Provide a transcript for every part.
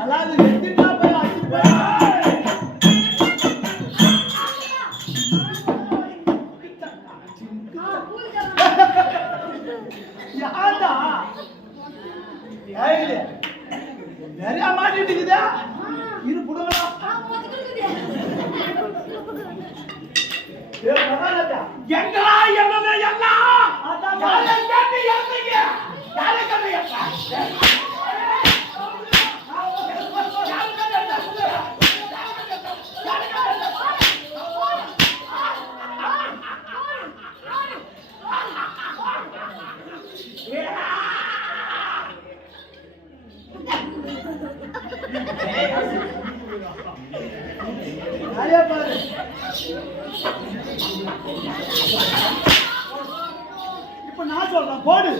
அதாவது வெட்டிட்டா போய் அடிச்சு போய் யாரா நிறைய மாட்டிட்டு இருக்குதா இரு புடுங்களா எங்களா என்னது எல்லாம் யாரை கேட்டு இறந்தீங்க யாரை கேட்டு இப்ப நான் சொல்றேன் போடு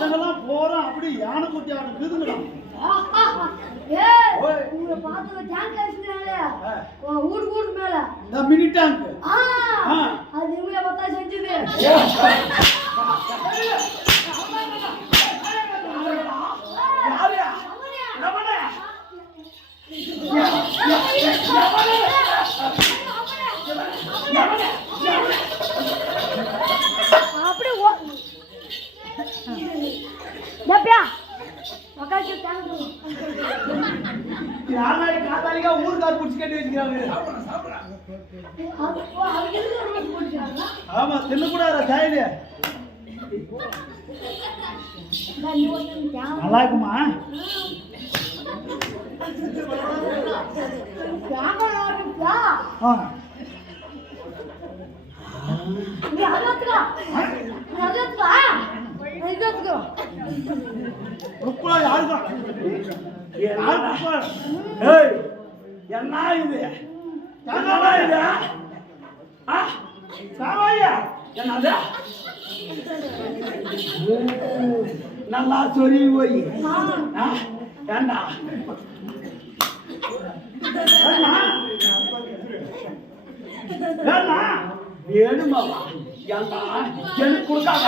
அதெல்லாம் போறோம் அப்படி யானை குட்டி ஆடு இருக்குதுங்களா மினி டேங்க் அது இவங்கள பார்த்தா செஞ்சது அப்படி காத்தாலிக்கா ஊருக்கார் புடிச்சு கட்டி வச்சுக்கிறாங்க ஆமா தின்னக்கூடாது சாயலு நல்லா இருக்குமா என்ன இது என்னது நல்லா சொறி போய் ஏண்டா வேணுமாவா ஏண்டா எனக்கு கொடுக்காத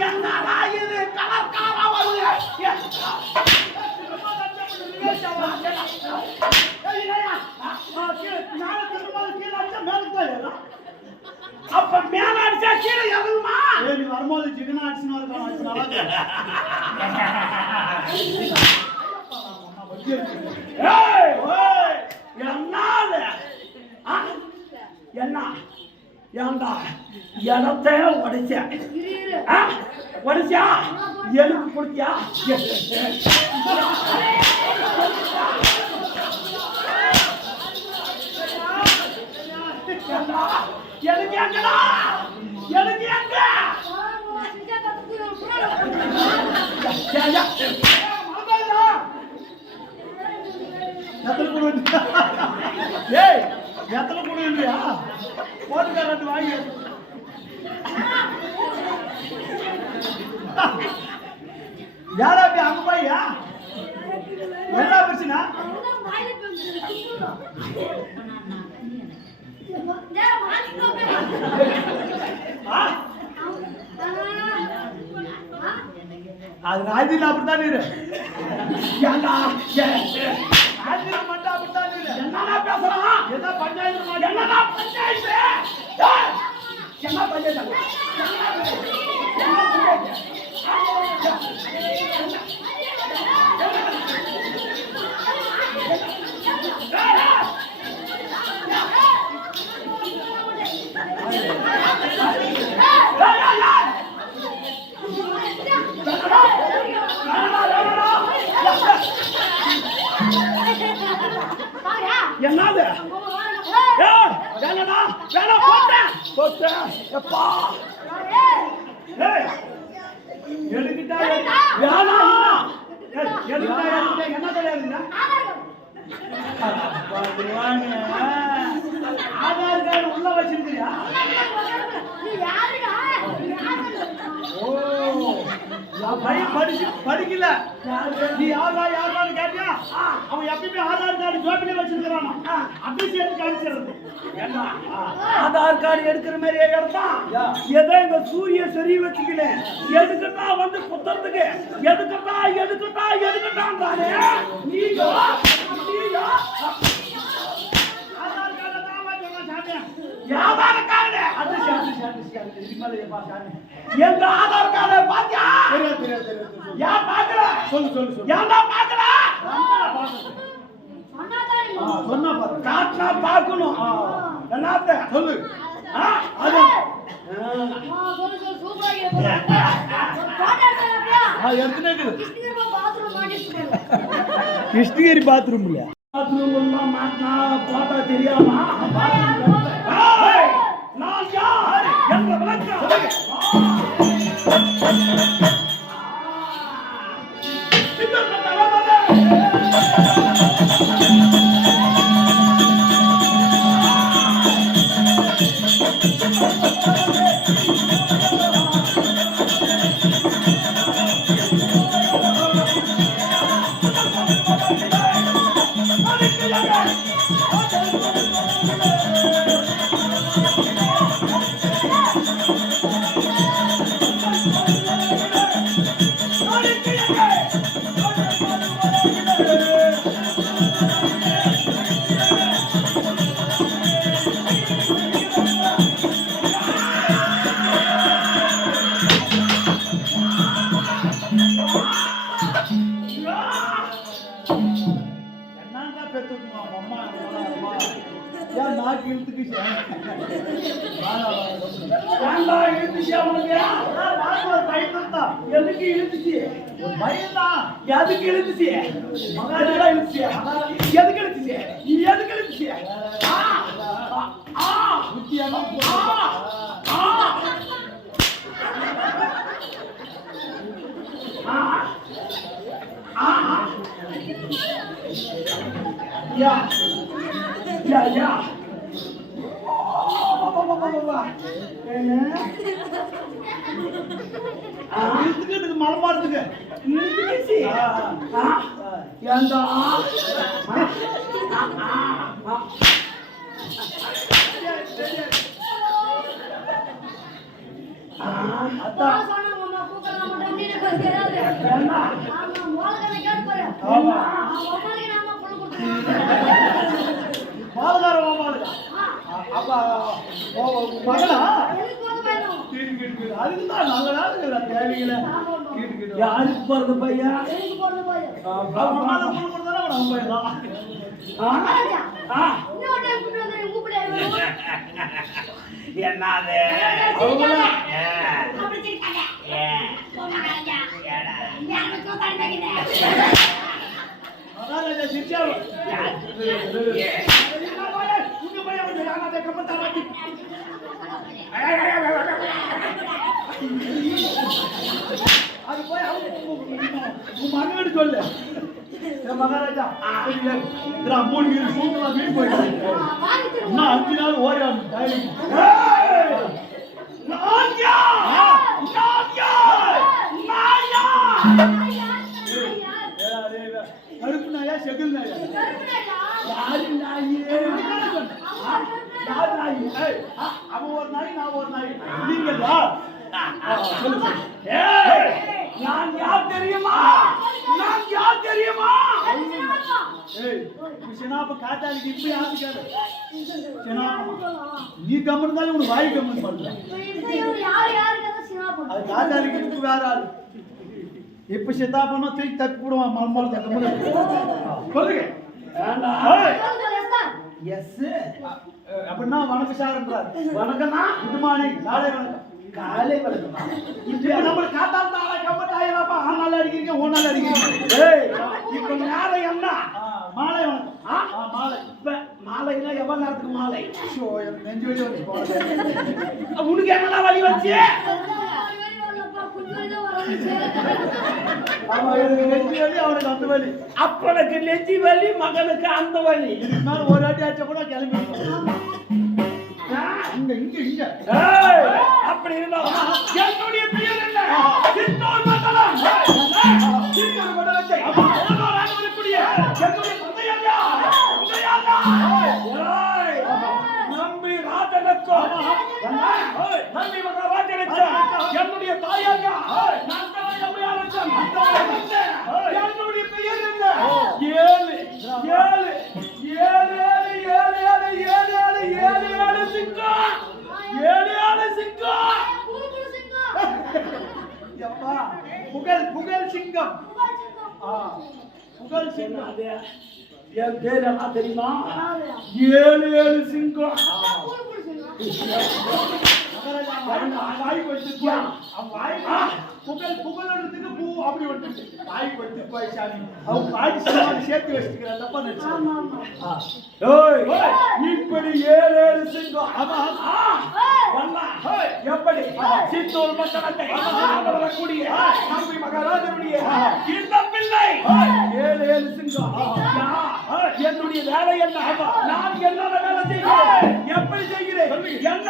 என்னடா இது கலர் கலரா வருது அப்ப மேல அடிச்சா கீழே எதுவுமா நீ வரும்போது சிக்கன் அடிச்சுன்னு என்ன ஏண்டா இடத்தை உடைச்சா உடைச்சா எனக்கு பிடிச்சா எனக்கு எங்கடா எனக்கு எங்க ஏய் எத்தனை கொடுயா போட்டுக்காரட்டு வாங்கி யாரா அப்படி அங்க போய்யா என்ன பிரச்சனை அது ராஜில அப்படித்தான் இரு ராஜில மட்டும் அப்படித்தான் இரு என்னடா பேசுறான் என்ன பஞ்சாயத்து என்னடா பஞ்சாயத்து என்ன பஞ்சாயத்து என்னது வேணடா வேணா போட்ட எப்பா எடுக்கிட்டா வேணா எடுக்கிட்டா என்ன கிடையாதுங்க ஆதார் கார்டு உள்ள வச்சிருக்கியா ஓ பையன் படிக்கல. நீ யாரான்னு கேட்டியா? அவன் எப்பயுமே ஆதார் கார்டு ஜோபிலே வச்சிருக்கிறானா? அப்படி சேர்த்து காமிச்சிருது. ஏன்னா ஆதார் கார்டு எடுக்கிற மாதிரியே எடுத்தான். ஏதோ இந்த சூரிய சரி வச்சுக்கினேன் எதுக்குட்டா வந்து குத்துறதுக்கு எதுக்குட்டான்றானே. நீங்க ஆதார் கார்டு தான் வாங்கினா சாமி. ஆதார் கார்டு அது எங்க ஆதார் கார்டை பாத்தியா? தெரியாது. ஏன் பாக்கல? சொல்லு. ஏன்டா பாக்கல? சொன்னா பாரு. காட்டுனா பாக்கணும். என்னத்த சொல்லு. அது கிருஷ்ணகிரி பாத்ரூம் இல்லையா? பாத்ரூம் மாட்டினா போட்டா தெரியாமா? நான் யார் என்ற விளக்கம் எதுக்கு இழுத்துச்சு? பயம்தான். எதுக்கு இழுத்துச்சு? மகாராஜா இழுத்துச்சு. எதுக்கு இழுத்துச்சு? எதுக்கு இழுத்துச்சு? மலமாடுதுக்கு ஏண்டா மகளா அதுக்குதான் நல்ல நாள் தேவையில்லை. யாருக்கு போறது பையன்? என்னது அது போய் உன் மகன் சொல்லு. மகாராஜா 3 சூழ்நிலை வீடு போயிட்டு இன்னும் 5 நாள் ஓடி கருப்பு நாயா செகுல் நாயா? யாரு நாயே? யாரு நாய்? அவன் ஒரு நாய், நான் ஒரு நாய். நீங்களா? நான் யார் தெரியுமா? காத்தாலிக்கு இப்ப யாரு நீ கம்மன் தான் உனக்கு வாய் கம்மன் பண்ற. அது காத்தாலிக்கு வேற ஆளு. இப்ப சித்தா பண்ணா தூக்கி தப்பி போடுவான். மலமால சொல்லுங்க. எஸ் அப்படின்னா வணக்கம் சார்ன்றார். வணக்கம்னா குட் மார்னிங். காலை வணக்கம். இப்ப நம்ம காத்தால நாளை கம்மன் ஆயிராப்பா. ஆனால அடிக்கிறீங்க, ஓனால அடிக்கிறீங்க. இப்ப நேரம் என்ன? மாலை வணக்கம். மாலை. இப்ப மாலைன்னா எவ்வளவு நேரத்துக்கு மாலை? நெஞ்சு வலி வந்து போன உனக்கு என்னெல்லாம் வலி வச்சு? அவனுக்கு அந்த வலி. அப்பனுக்கு நெஞ்சு வலி, மகனுக்கு அந்த வலி. இதுக்கு மேல ஒரு அடி ஆச்சா கூட கிளம்பி அப்படி இருந்தா என்னுடைய பெயர் என்ன? மண்டலத்தை போராட வரக்கூடிய என்னுடைய தந்தையா நம்பி ராஜனுக்கும் நம்பி மகாராஜனுக்கும் என்னுடைய தாயாரியா என்னுடைய பெயர் என்ன? ஏழு ஏழு ஏழு ஏழு ஏழு ஏழு ஏழு ஏழு ஏழு சிங்கம் ஏழு ஏழு சிங்கம் எப்பா புகழ் புகழ் சிங்கம் புகழ் சிங்கம் என் பேர் என்ன தெரியுமா? ஏழு ஏழு சிங்கம் வாய் வச்சுக்கியா புகழ் புகழ்றதுக்கு பூ அப்படி வந்துட்டு வாய் வச்சு போய் சாமி அவங்க வாய் சேர்த்து வச்சுக்கிற தப்பா நினைச்சு இப்படி ஏழு ஏழு சிங்கம் எப்படி சித்தூர் மண்டலத்தை வரக்கூடிய நம்பி மகாராஜனுடைய இந்த பிள்ளை ஏழு ஏழு சிங்கம் என்னுடைய வேலை என்ன? நான் என்னோட வேலை செய்கிறேன். எப்படி செய்கிறேன்? என்ன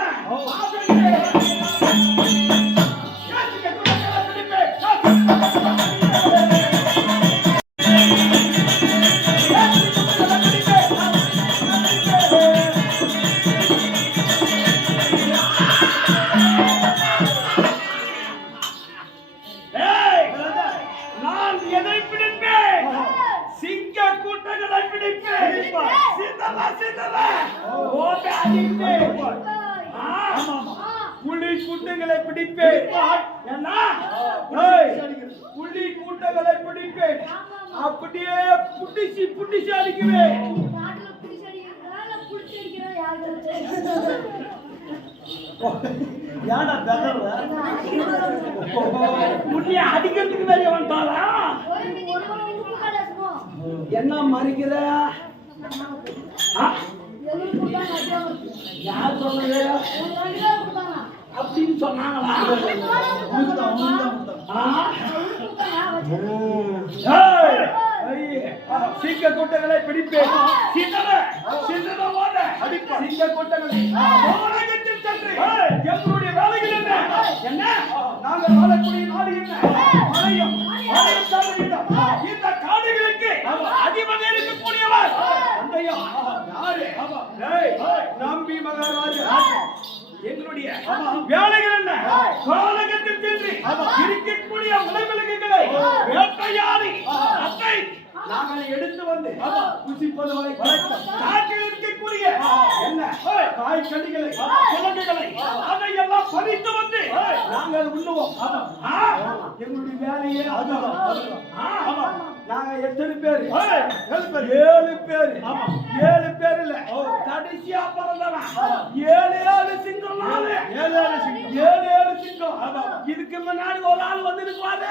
புலி கூட்டங்களை பிடிப்பேன். புலி கூட்டங்களை பிடிப்பேன். அப்படியே புடிச்சு புடிச்சு அடிக்குவேன். அடிக்கிறதுக்கு வேற வந்தாரா? என்ன மறிக்கிற? யார் சொன்னது அப்படின்னு சொன்னாங்களா? சிங்க கூட்டங்களை பிடிப்பேன். சிங்க கூட்டங்களை சென்று எங்களுடைய வேலைகள் என்ன? என்ன நாங்கள் வாழக்கூடிய நாடு என்ன? மலையும் இந்த காடுகளுக்கு அதிபதி இருக்கக்கூடியவர் நம்பி மகாராஜா. எங்களுடைய வேலைகள் என்ன? காலகத்தில் சென்று இருக்கக்கூடிய உணவிலங்குகளை வேட்டையாடி அத்தை நாங்கள் எடுத்து வந்து புசிப்பது வழக்கம். காட்டில் இருக்கக்கூடிய என்ன காய்கறிகளை கிழங்குகளை அதையெல்லாம் பறித்து வந்து நாங்கள் உண்ணுவோம். எங்களுடைய வேலையே அதுதான். நாங்க எத்தனை பேர்? 7 பேர். 7 பேர் இல்ல, கடைசியா பிறந்தவன் 7 சிங்கம். 7 சிங்கம். இதுக்கு முன்னாடி ஒரு ஆள் வந்து இருப்பாரு.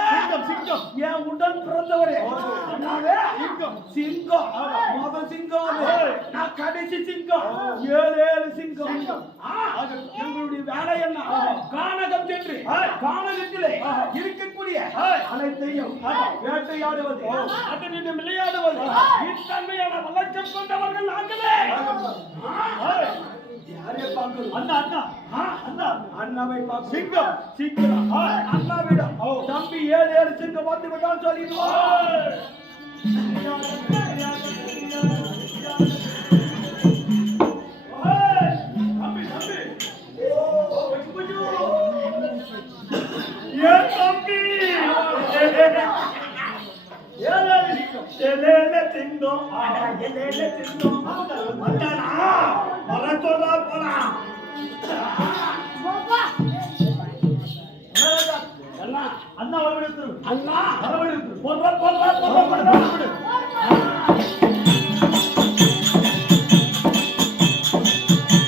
சிங்கம் என் உடன் பிறந்தவரே. சிங்கம் மொத சிங்கம், நான் கடைசி சிங்கம். 7 சிங்கம். எங்களுடைய வேலை என்ன? கானகம் சென்று கானகத்திலே இருக்கக்கூடிய அனைத்தையும் வேட்டையாடுவது, அதனிடம் விளையாடுவது. இத்தன்மையான வளர்ச்சி கொண்டவர்கள் நாங்களே. யாரே பார்க்கணும்? அண்ணாவை பார்க்க சிங்கம் சீக்கிரம் அண்ணாவிடம் தம்பி 7 சிங்கம் வந்து விட்டால் சொல்லிடுவோம். அண்ணா வரவழைத்து